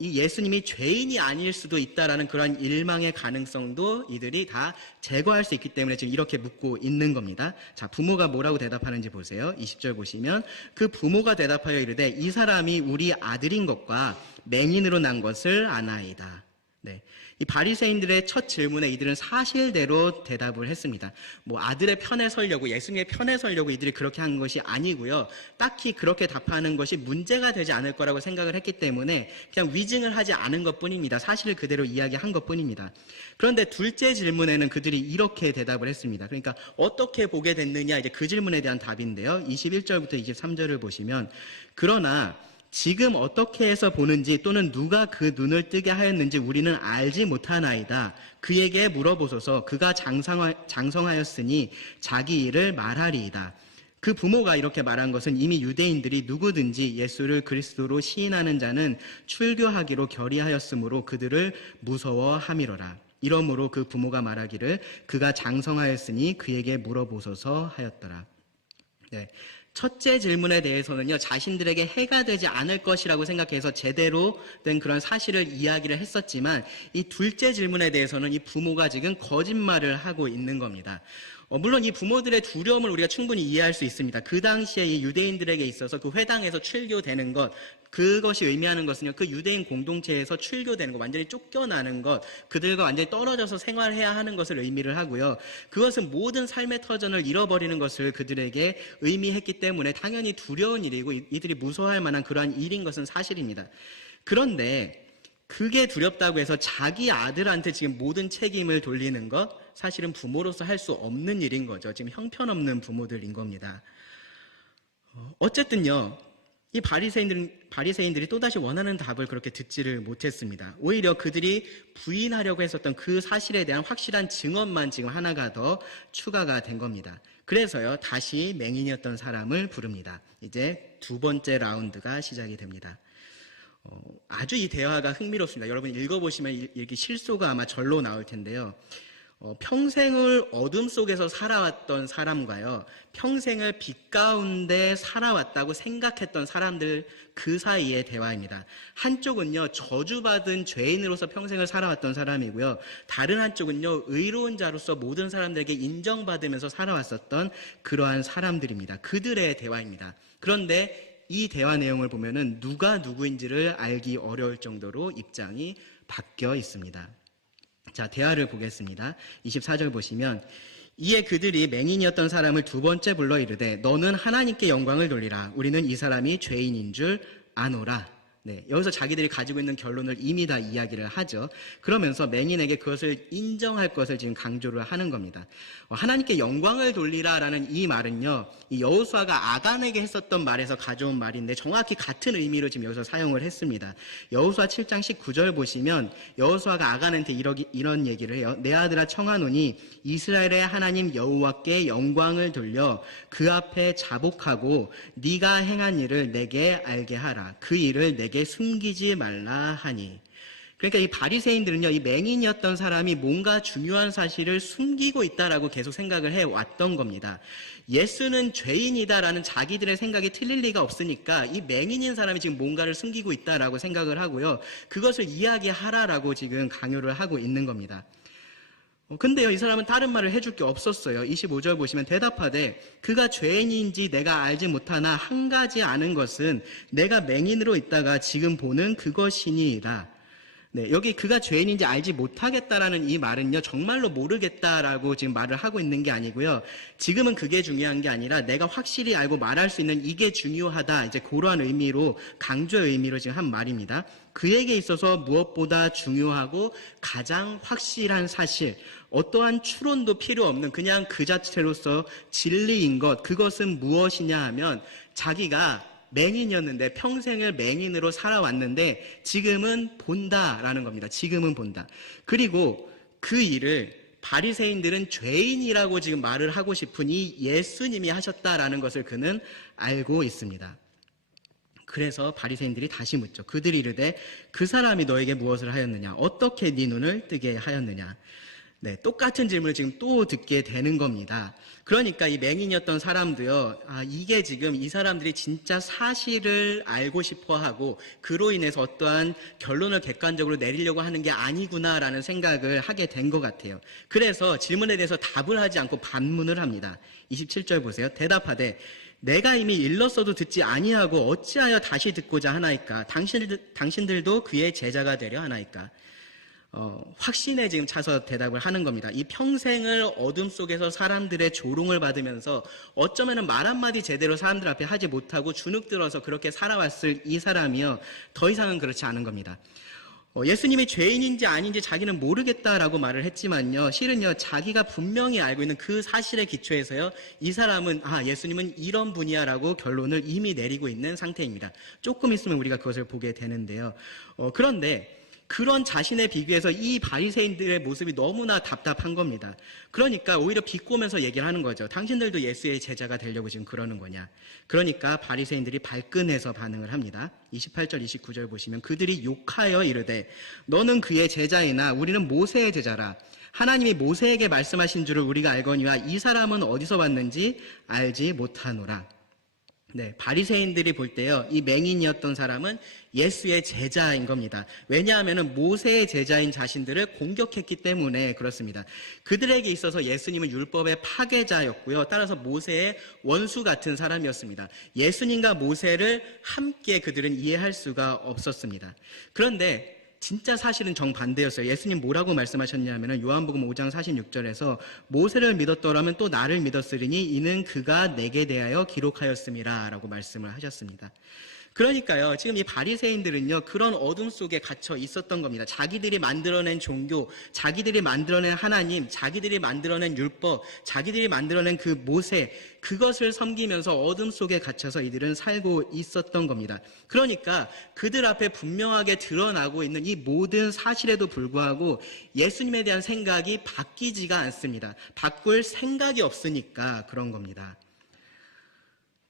이 예수님이 죄인이 아닐 수도 있다라는 그러한 일망의 가능성도 이들이 다 제거할 수 있기 때문에 지금 이렇게 묻고 있는 겁니다. 자, 부모가 뭐라고 대답하는지 보세요. 20절 보시면 그 부모가 대답하여 이르되 이 사람이 우리 아들인 것과 맹인으로 난 것을 아나이다. 네. 이 바리새인들의 첫 질문에 이들은 사실대로 대답을 했습니다. 뭐 아들의 편에 서려고, 예수님의 편에 서려고 이들이 그렇게 한 것이 아니고요. 딱히 그렇게 답하는 것이 문제가 되지 않을 거라고 생각을 했기 때문에 그냥 위증을 하지 않은 것뿐입니다. 사실을 그대로 이야기한 것뿐입니다. 그런데 둘째 질문에는 그들이 이렇게 대답을 했습니다. 그러니까 어떻게 보게 됐느냐, 이제 그 질문에 대한 답인데요. 21절부터 23절을 보시면 그러나 지금 어떻게 해서 보는지 또는 누가 그 눈을 뜨게 하였는지 우리는 알지 못하나이다. 그에게 물어보소서. 그가 장성하였으니 자기 일을 말하리이다. 그 부모가 이렇게 말한 것은 이미 유대인들이 누구든지 예수를 그리스도로 시인하는 자는 출교하기로 결의하였으므로 그들을 무서워함이로라. 이러므로 그 부모가 말하기를 그가 장성하였으니 그에게 물어보소서 하였더라. 네. 첫째 질문에 대해서는요, 자신들에게 해가 되지 않을 것이라고 생각해서 제대로 된 그런 사실을 이야기를 했었지만 이 둘째 질문에 대해서는 이 부모가 지금 거짓말을 하고 있는 겁니다. 물론 이 부모들의 두려움을 우리가 충분히 이해할 수 있습니다. 그 당시에 이 유대인들에게 있어서 그 회당에서 출교되는 것, 그것이 의미하는 것은요, 그 유대인 공동체에서 출교되는 것, 완전히 쫓겨나는 것, 그들과 완전히 떨어져서 생활해야 하는 것을 의미를 하고요. 그것은 모든 삶의 터전을 잃어버리는 것을 그들에게 의미했기 때문에 당연히 두려운 일이고 이들이 무서워할 만한 그러한 일인 것은 사실입니다. 그런데 그게 두렵다고 해서 자기 아들한테 지금 모든 책임을 돌리는 것, 사실은 부모로서 할 수 없는 일인 거죠. 지금 형편없는 부모들인 겁니다. 어쨌든요, 이 바리새인들이 또다시 원하는 답을 그렇게 듣지를 못했습니다. 오히려 그들이 부인하려고 했었던 그 사실에 대한 확실한 증언만 지금 하나가 더 추가가 된 겁니다. 그래서요, 다시 맹인이었던 사람을 부릅니다. 이제 두 번째 라운드가 시작이 됩니다. 아주 이 대화가 흥미롭습니다. 여러분 읽어보시면 이렇게 실소가 아마 절로 나올 텐데요. 평생을 어둠 속에서 살아왔던 사람과요, 평생을 빛 가운데 살아왔다고 생각했던 사람들 그 사이의 대화입니다. 한쪽은요, 저주받은 죄인으로서 평생을 살아왔던 사람이고요, 다른 한쪽은요, 의로운 자로서 모든 사람들에게 인정받으면서 살아왔었던 그러한 사람들입니다. 그들의 대화입니다. 그런데 이 대화 내용을 보면은 누가 누구인지를 알기 어려울 정도로 입장이 바뀌어 있습니다. 자, 대화를 보겠습니다. 24절 보시면, 이에 그들이 맹인이었던 사람을 두 번째 불러 이르되 너는 하나님께 영광을 돌리라. 우리는 이 사람이 죄인인 줄 아노라. 네, 여기서 자기들이 가지고 있는 결론을 이미 다 이야기를 하죠. 그러면서 맹인에게 그것을 인정할 것을 지금 강조를 하는 겁니다. 하나님께 영광을 돌리라라는 이 말은요, 이 여호수아가 아간에게 했었던 말에서 가져온 말인데 정확히 같은 의미로 지금 여기서 사용을 했습니다. 여호수아 7장 19절 보시면 여호수아가 아간한테 이런 얘기를 해요. 내 아들아 청하노니 이스라엘의 하나님 여호와께 영광을 돌려 그 앞에 자복하고 네가 행한 일을 내게 알게 하라. 그 일을 내게 숨기지 말라 하니. 그러니까 이 바리새인들은요, 이 맹인이었던 사람이 뭔가 중요한 사실을 숨기고 있다라고 계속 생각을 해왔던 겁니다. 예수는 죄인이다라는 자기들의 생각이 틀릴 리가 없으니까 이 맹인인 사람이 지금 뭔가를 숨기고 있다라고 생각을 하고요, 그것을 이야기하라라고 지금 강요를 하고 있는 겁니다. 근데요, 이 사람은 다른 말을 해줄 게 없었어요. 25절 보시면 대답하되 그가 죄인인지 내가 알지 못하나 한 가지 아는 것은 내가 맹인으로 있다가 지금 보는 그것이니이다. 네, 여기 그가 죄인인지 알지 못하겠다라는 이 말은요, 정말로 모르겠다라고 지금 말을 하고 있는 게 아니고요, 지금은 그게 중요한 게 아니라 내가 확실히 알고 말할 수 있는 이게 중요하다, 이제 그러한 의미로, 강조의 의미로 지금 한 말입니다. 그에게 있어서 무엇보다 중요하고 가장 확실한 사실, 어떠한 추론도 필요 없는 그냥 그 자체로서 진리인 것, 그것은 무엇이냐 하면 자기가 맹인이었는데 평생을 맹인으로 살아왔는데 지금은 본다라는 겁니다. 지금은 본다. 그리고 그 일을 바리새인들은 죄인이라고 지금 말을 하고 싶으니 예수님이 하셨다라는 것을 그는 알고 있습니다. 그래서 바리새인들이 다시 묻죠. 그들이 이르되 그 사람이 너에게 무엇을 하였느냐? 어떻게 네 눈을 뜨게 하였느냐? 네, 똑같은 질문을 지금 또 듣게 되는 겁니다. 그러니까 이 맹인이었던 사람도요, 이게 지금 이 사람들이 진짜 사실을 알고 싶어 하고 그로 인해서 어떠한 결론을 객관적으로 내리려고 하는 게 아니구나라는 생각을 하게 된 것 같아요. 그래서 질문에 대해서 답을 하지 않고 반문을 합니다. 27절 보세요. 대답하되 내가 이미 일렀어도 듣지 아니하고 어찌하여 다시 듣고자 하나이까? 당신들도 그의 제자가 되려 하나이까? 확신에 지금 차서 대답을 하는 겁니다. 이 평생을 어둠 속에서 사람들의 조롱을 받으면서 어쩌면은 말 한마디 제대로 사람들 앞에 하지 못하고 주눅 들어서 그렇게 살아왔을 이 사람이요, 더 이상은 그렇지 않은 겁니다. 예수님이 죄인인지 아닌지 자기는 모르겠다라고 말을 했지만요, 실은요, 자기가 분명히 알고 있는 그 사실의 기초에서요, 이 사람은 예수님은 이런 분이야라고 결론을 이미 내리고 있는 상태입니다. 조금 있으면 우리가 그것을 보게 되는데요. 그런데 그런 자신에 비교해서 이 바리새인들의 모습이 너무나 답답한 겁니다. 그러니까 오히려 비꼬면서 얘기를 하는 거죠. 당신들도 예수의 제자가 되려고 지금 그러는 거냐. 그러니까 바리새인들이 발끈해서 반응을 합니다. 28절 29절 보시면 그들이 욕하여 이르되 너는 그의 제자이나 우리는 모세의 제자라. 하나님이 모세에게 말씀하신 줄을 우리가 알거니와 이 사람은 어디서 왔는지 알지 못하노라. 네, 바리새인들이 볼 때요, 이 맹인이었던 사람은 예수의 제자인 겁니다. 왜냐하면 모세의 제자인 자신들을 공격했기 때문에 그렇습니다. 그들에게 있어서 예수님은 율법의 파괴자였고요, 따라서 모세의 원수 같은 사람이었습니다. 예수님과 모세를 함께 그들은 이해할 수가 없었습니다. 그런데 진짜 사실은 정반대였어요. 예수님 뭐라고 말씀하셨냐면 요한복음 5장 46절에서 모세를 믿었더라면 또 나를 믿었으리니 이는 그가 내게 대하여 기록하였음이라 라고 말씀을 하셨습니다. 그러니까요, 지금 이 바리새인들은요, 그런 어둠 속에 갇혀 있었던 겁니다. 자기들이 만들어낸 종교, 자기들이 만들어낸 하나님, 자기들이 만들어낸 율법, 자기들이 만들어낸 그 모세, 그것을 섬기면서 어둠 속에 갇혀서 이들은 살고 있었던 겁니다. 그러니까 그들 앞에 분명하게 드러나고 있는 이 모든 사실에도 불구하고 예수님에 대한 생각이 바뀌지가 않습니다. 바꿀 생각이 없으니까 그런 겁니다.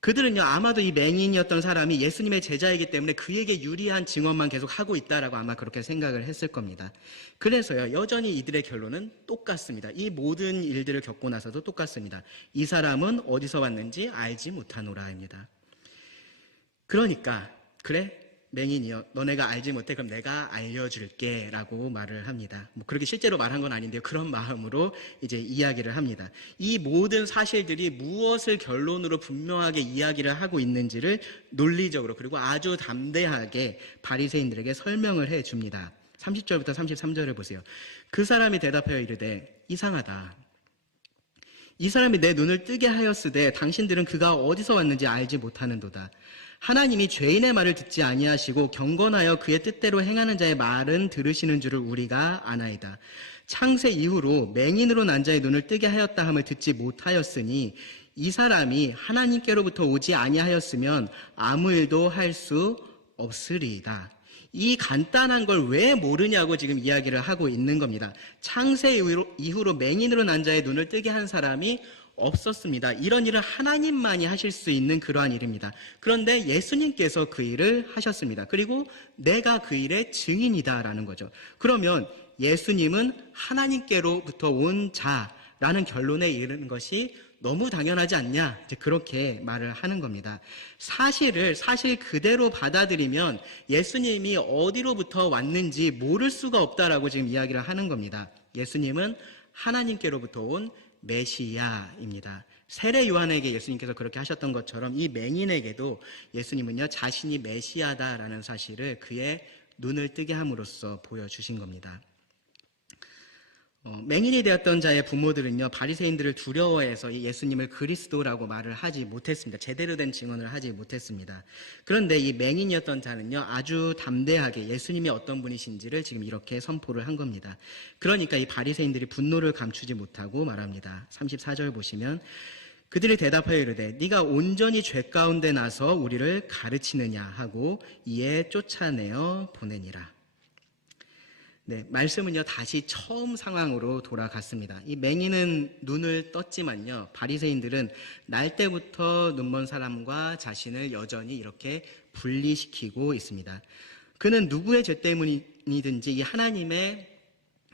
그들은요, 아마도 이 맹인이었던 사람이 예수님의 제자이기 때문에 그에게 유리한 증언만 계속 하고 있다라고 아마 그렇게 생각을 했을 겁니다. 그래서요, 여전히 이들의 결론은 똑같습니다. 이 모든 일들을 겪고 나서도 똑같습니다. 이 사람은 어디서 왔는지 알지 못하노라입니다. 그러니까, 그래? 맹인이여, 너네가 알지 못해? 그럼 내가 알려줄게 라고 말을 합니다. 뭐 그렇게 실제로 말한 건 아닌데요. 그런 마음으로 이제 이야기를 합니다. 이 모든 사실들이 무엇을 결론으로 분명하게 이야기를 하고 있는지를 논리적으로 그리고 아주 담대하게 바리새인들에게 설명을 해 줍니다. 30절부터 33절을 보세요. 그 사람이 대답하여 이르되 이상하다. 이 사람이 내 눈을 뜨게 하였으되 당신들은 그가 어디서 왔는지 알지 못하는도다. 하나님이 죄인의 말을 듣지 아니하시고 경건하여 그의 뜻대로 행하는 자의 말은 들으시는 줄을 우리가 아나이다. 창세 이후로 맹인으로 난 자의 눈을 뜨게 하였다 함을 듣지 못하였으니 이 사람이 하나님께로부터 오지 아니하였으면 아무 일도 할 수 없으리이다. 이 간단한 걸 왜 모르냐고 지금 이야기를 하고 있는 겁니다. 창세 이후로 맹인으로 난 자의 눈을 뜨게 한 사람이 없었습니다. 이런 일을 하나님만이 하실 수 있는 그러한 일입니다. 그런데 예수님께서 그 일을 하셨습니다. 그리고 내가 그 일의 증인이다라는 거죠. 그러면 예수님은 하나님께로부터 온 자라는 결론에 이르는 것이 너무 당연하지 않냐? 이제 그렇게 말을 하는 겁니다. 사실 그대로 받아들이면 예수님이 어디로부터 왔는지 모를 수가 없다라고 지금 이야기를 하는 겁니다. 예수님은 하나님께로부터 온 메시아입니다. 세례 요한에게 예수님께서 그렇게 하셨던 것처럼 이 맹인에게도 예수님은요, 자신이 메시아다라는 사실을 그의 눈을 뜨게 함으로써 보여주신 겁니다. 맹인이 되었던 자의 부모들은요, 바리새인들을 두려워해서 이 예수님을 그리스도라고 말을 하지 못했습니다. 제대로 된 증언을 하지 못했습니다. 그런데 이 맹인이었던 자는요, 아주 담대하게 예수님이 어떤 분이신지를 지금 이렇게 선포를 한 겁니다. 그러니까 이 바리새인들이 분노를 감추지 못하고 말합니다. 34절 보시면 그들이 대답하여 이르되 네가 온전히 죄 가운데 나서 우리를 가르치느냐 하고 이에 쫓아내어 보내니라. 네, 말씀은요, 다시 처음 상황으로 돌아갔습니다. 이 맹인은 눈을 떴지만요, 바리새인들은 날 때부터 눈먼 사람과 자신을 여전히 이렇게 분리시키고 있습니다. 그는 누구의 죄 때문이든지 이 하나님의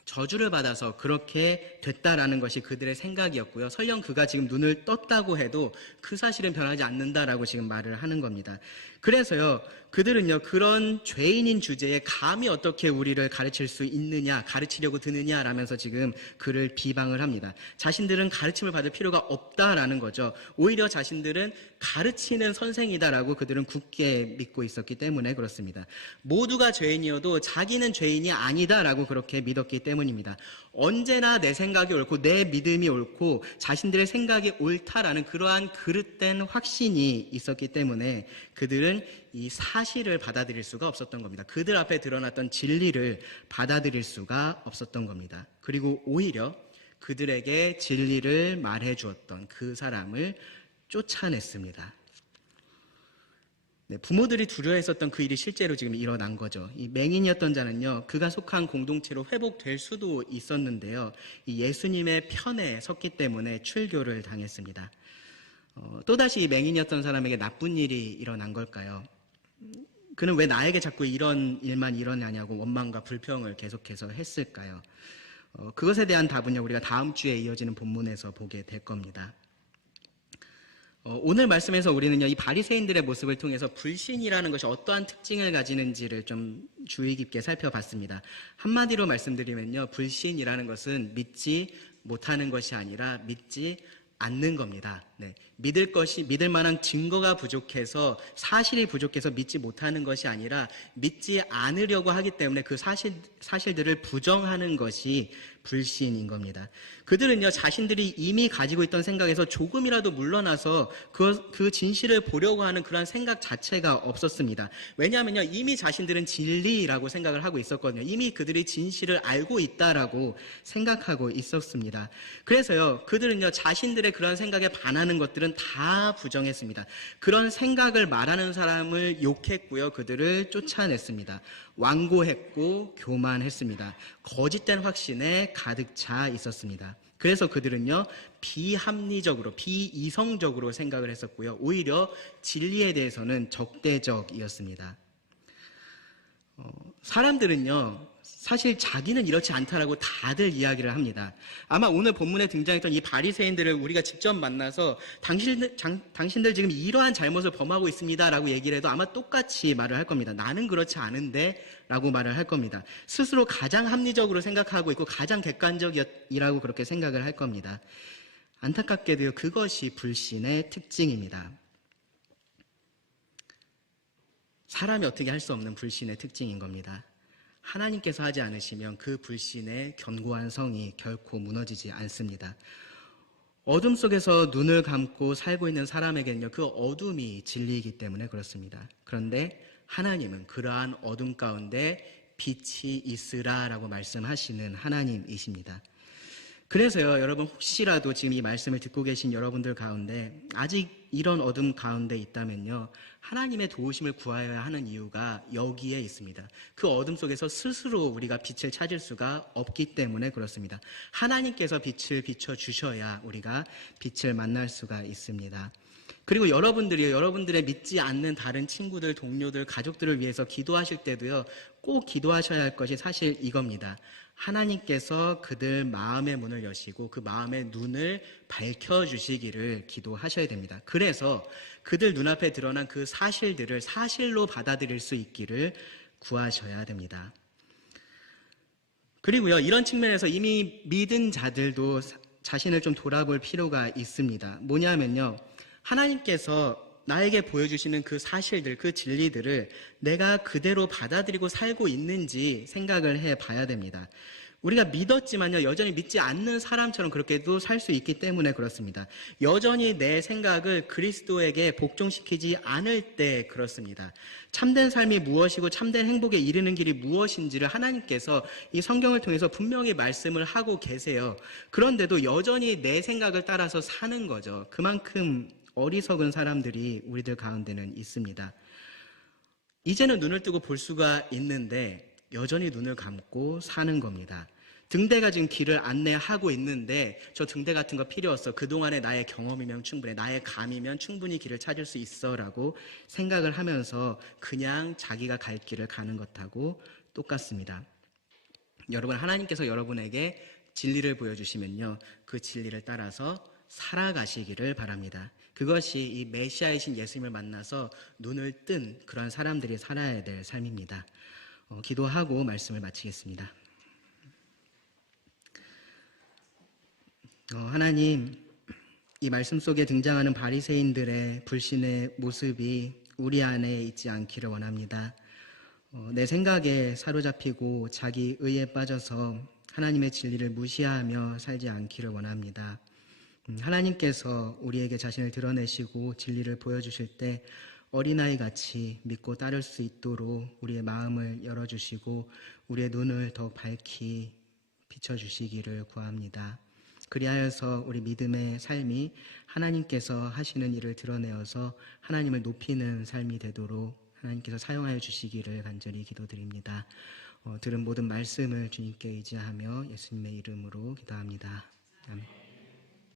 저주를 받아서 그렇게 됐다라는 것이 그들의 생각이었고요. 설령 그가 지금 눈을 떴다고 해도 그 사실은 변하지 않는다라고 지금 말을 하는 겁니다. 그래서요, 그들은요, 그런 죄인인 주제에 감히 어떻게 우리를 가르칠 수 있느냐, 가르치려고 드느냐 라면서 지금 그를 비방을 합니다. 자신들은 가르침을 받을 필요가 없다라는 거죠. 오히려 자신들은 가르치는 선생이다라고 그들은 굳게 믿고 있었기 때문에 그렇습니다. 모두가 죄인이어도 자기는 죄인이 아니다라고 그렇게 믿었기 때문입니다. 언제나 내 생각이 옳고 내 믿음이 옳고 자신들의 생각이 옳다라는 그러한 그릇된 확신이 있었기 때문에 그들은 이 사실을 받아들일 수가 없었던 겁니다. 그들 앞에 드러났던 진리를 받아들일 수가 없었던 겁니다. 그리고 오히려 그들에게 진리를 말해 주었던 그 사람을 쫓아냈습니다. 네, 부모들이 두려워했었던 그 일이 실제로 지금 일어난 거죠. 이 맹인이었던 자는요, 그가 속한 공동체로 회복될 수도 있었는데요, 이 예수님의 편에 섰기 때문에 출교를 당했습니다. 또다시 이 맹인이었던 사람에게 나쁜 일이 일어난 걸까요? 그는 왜 나에게 자꾸 이런 일만 일어나냐고 원망과 불평을 계속해서 했을까요? 그것에 대한 답은요, 우리가 다음 주에 이어지는 본문에서 보게 될 겁니다. 오늘 말씀에서 우리는요, 이 바리새인들의 모습을 통해서 불신이라는 것이 어떠한 특징을 가지는지를 좀 주의 깊게 살펴봤습니다. 한마디로 말씀드리면요, 불신이라는 것은 믿지 못하는 것이 아니라 믿지 않는 겁니다. 네. 믿을 만한 증거가 부족해서, 사실이 부족해서 믿지 못하는 것이 아니라 믿지 않으려고 하기 때문에 그 사실들을 부정하는 것이 불신인 겁니다. 그들은요, 자신들이 이미 가지고 있던 생각에서 조금이라도 물러나서 그 진실을 보려고 하는 그런 생각 자체가 없었습니다. 왜냐하면요, 이미 자신들은 진리라고 생각을 하고 있었거든요. 이미 그들이 진실을 알고 있다라고 생각하고 있었습니다. 그래서요, 그들은요, 자신들의 그런 생각에 반하는 것들은 다 부정했습니다. 그런 생각을 말하는 사람을 욕했고요, 그들을 쫓아냈습니다. 완고했고 교만했습니다. 거짓된 확신에 가득 차 있었습니다. 그래서 그들은요, 비합리적으로, 비이성적으로 생각을 했었고요. 오히려 진리에 대해서는 적대적이었습니다. 사람들은요, 사실 자기는 이렇지 않다라고 다들 이야기를 합니다. 아마 오늘 본문에 등장했던 이 바리새인들을 우리가 직접 만나서 당신들 지금 이러한 잘못을 범하고 있습니다라고 얘기를 해도 아마 똑같이 말을 할 겁니다. 나는 그렇지 않은데 라고 말을 할 겁니다. 스스로 가장 합리적으로 생각하고 있고 가장 객관적이라고 그렇게 생각을 할 겁니다. 안타깝게도요, 그것이 불신의 특징입니다. 사람이 어떻게 할 수 없는 불신의 특징인 겁니다. 하나님께서 하지 않으시면 그 불신의 견고한 성이 결코 무너지지 않습니다. 어둠 속에서 눈을 감고 살고 있는 사람에게는요, 그 어둠이 진리이기 때문에 그렇습니다. 그런데 하나님은 그러한 어둠 가운데 빛이 있으라라고 말씀하시는 하나님이십니다. 그래서요, 여러분 혹시라도 지금 이 말씀을 듣고 계신 여러분들 가운데 아직 이런 어둠 가운데 있다면요, 하나님의 도우심을 구하여야 하는 이유가 여기에 있습니다. 그 어둠 속에서 스스로 우리가 빛을 찾을 수가 없기 때문에 그렇습니다. 하나님께서 빛을 비춰주셔야 우리가 빛을 만날 수가 있습니다. 그리고 여러분들이요, 여러분들의 믿지 않는 다른 친구들, 동료들, 가족들을 위해서 기도하실 때도요, 꼭 기도하셔야 할 것이 사실 이겁니다. 하나님께서 그들 마음의 문을 여시고 그 마음의 눈을 밝혀주시기를 기도하셔야 됩니다. 그래서 그들 눈앞에 드러난 그 사실들을 사실로 받아들일 수 있기를 구하셔야 됩니다. 그리고요, 이런 측면에서 이미 믿은 자들도 자신을 좀 돌아볼 필요가 있습니다. 뭐냐면요, 하나님께서 나에게 보여주시는 그 사실들, 그 진리들을 내가 그대로 받아들이고 살고 있는지 생각을 해봐야 됩니다. 우리가 믿었지만요, 여전히 믿지 않는 사람처럼 그렇게도 살 수 있기 때문에 그렇습니다. 여전히 내 생각을 그리스도에게 복종시키지 않을 때 그렇습니다. 참된 삶이 무엇이고 참된 행복에 이르는 길이 무엇인지를 하나님께서 이 성경을 통해서 분명히 말씀을 하고 계세요. 그런데도 여전히 내 생각을 따라서 사는 거죠. 그만큼 어리석은 사람들이 우리들 가운데는 있습니다. 이제는 눈을 뜨고 볼 수가 있는데 여전히 눈을 감고 사는 겁니다. 등대가 지금 길을 안내하고 있는데 저 등대 같은 거 필요 없어. 그동안의 나의 경험이면 충분해. 나의 감이면 충분히 길을 찾을 수 있어 라고 생각을 하면서 그냥 자기가 갈 길을 가는 것하고 똑같습니다. 여러분, 하나님께서 여러분에게 진리를 보여주시면요, 그 진리를 따라서 살아가시기를 바랍니다. 그것이 이 메시아이신 예수님을 만나서 눈을 뜬 그런 사람들이 살아야 될 삶입니다. 기도하고 말씀을 마치겠습니다. 하나님, 이 말씀 속에 등장하는 바리새인들의 불신의 모습이 우리 안에 있지 않기를 원합니다. 내 생각에 사로잡히고 자기 의에 빠져서 하나님의 진리를 무시하며 살지 않기를 원합니다. 하나님께서 우리에게 자신을 드러내시고 진리를 보여주실 때 어린아이 같이 믿고 따를 수 있도록 우리의 마음을 열어주시고 우리의 눈을 더 밝히 비춰주시기를 구합니다. 그리하여서 우리 믿음의 삶이 하나님께서 하시는 일을 드러내어서 하나님을 높이는 삶이 되도록 하나님께서 사용하여 주시기를 간절히 기도드립니다. 들은 모든 말씀을 주님께 의지하며 예수님의 이름으로 기도합니다. 아멘.